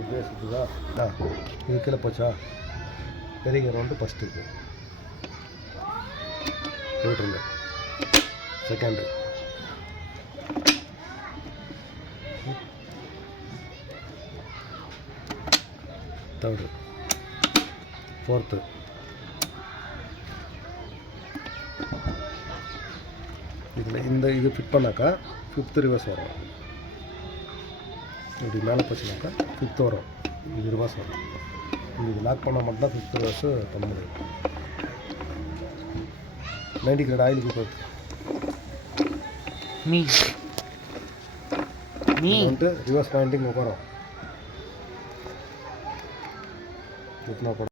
இப்படியே சுற்றுதா இது கீழே போச்சா பெரிய ரவுண்டு ஃபஸ்ட்டு இருக்குது நியூட்ரல் செகண்டு தேர்டு ஃபோர்த்து இதில் இது ஃபிட் பண்ணாக்கா ஃபிஃப்த்து ரிவர்ஸ் வரும். இப்படி மேலே போச்சுனாக்கா ஃபிஃப்த்து வரும். இது ரிவர்ஸ் வரும். இது லாக் பண்ணால் மட்டும்தான் ஃபிஃப்த்து ரிவர்ஸு பண்ண முடியும். 90 கிரேட் ஆயிலுக்கு போகுது வந்துட்டு ரிவர்ஸ் பாயிண்டிங் உட்காரும் சுற்றினா கூட